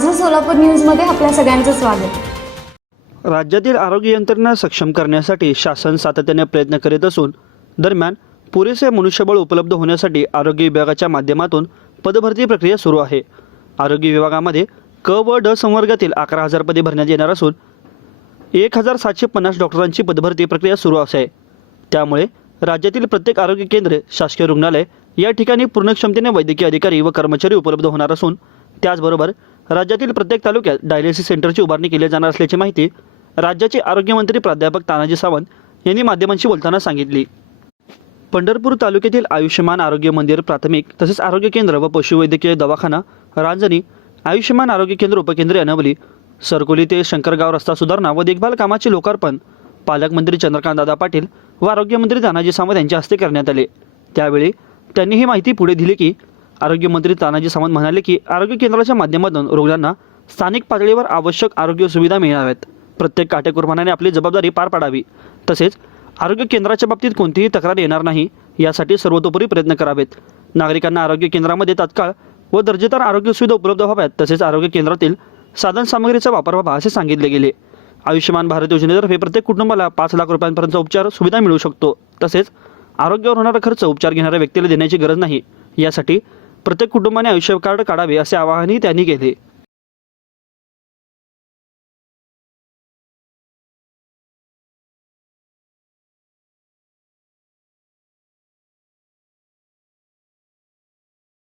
माझं सोलापूर न्यूजमध्ये आपल्या सगळ्यांचं स्वागत. राज्यातील आरोग्य यंत्रणा सक्षम करण्यासाठी शासन सातत्याने प्रयत्न करीत असून दरम्यान पुरेसे मनुष्यबळ उपलब्ध होण्यासाठी आरोग्य विभागाच्या माध्यमातून पदभरती प्रक्रिया सुरू आहे. आरोग्य विभागामध्ये क व ड संवर्गातील 11,000 पदे भरण्यात येणार असून 1,750 डॉक्टरांची पदभरती प्रक्रिया सुरू आहे. त्यामुळे राज्यातील प्रत्येक आरोग्य केंद्र, शासकीय रुग्णालय या ठिकाणी पूर्ण क्षमतेने वैद्यकीय अधिकारी व कर्मचारी उपलब्ध होणार असून त्याचबरोबर राज्यातील प्रत्येक तालुक्यात डायलिसिस सेंटरची उभारणी केली जाणार असल्याची माहिती राज्याचे आरोग्यमंत्री प्राध्यापक तानाजी सावंत यांनी माध्यमांशी बोलताना सांगितली. पंढरपूर तालुक्यातील आयुष्यमान आरोग्य मंदिर प्राथमिक तसेच आरोग्य केंद्र व पशुवैद्यकीय दवाखाना रांजणी, आयुष्यमान आरोग्य केंद्र उपकेंद्र अनवली, सरकोली ते शंकरगाव रस्ता सुधारणा व देखभाल कामाचे लोकार्पण पालकमंत्री चंद्रकांतदादा पाटील व आरोग्यमंत्री तानाजी सावंत यांच्या हस्ते करण्यात आले. त्यावेळी त्यांनी ही माहिती पुढे दिली की आरोग्यमंत्री तानाजी सावंत म्हणाले की आरोग्य केंद्राच्या माध्यमातून रुग्णांना स्थानिक पातळीवर आवश्यक आरोग्य सुविधा मिळाव्यात. प्रत्येक काटेकोरपणाने आपली जबाबदारी पार पाडावी. तसेच आरोग्य केंद्राच्या बाबतीत कोणतीही तक्रार येणार नाही यासाठी सर्वतोपरी प्रयत्न करावेत. नागरिकांना आरोग्य केंद्रामध्ये तात्काळ व दर्जेदार आरोग्य सुविधा उपलब्ध व्हाव्यात. तसेच आरोग्य केंद्रातील साधन सामग्रीचा वापर व्हावा असे सांगितले गेले. आयुष्यमान भारत योजनेतर्फे प्रत्येक कुटुंबाला 5 लाख रुपयांपर्यंत उपचार सुविधा मिळू शकतो. तसेच आरोग्यावर होणारा खर्च उपचार घेणाऱ्या व्यक्तीला देण्याची गरज नाही. यासाठी प्रत्येक कुटुंबाने आयुष्य कार्ड काढावे असे आवाहनही त्यांनी केले.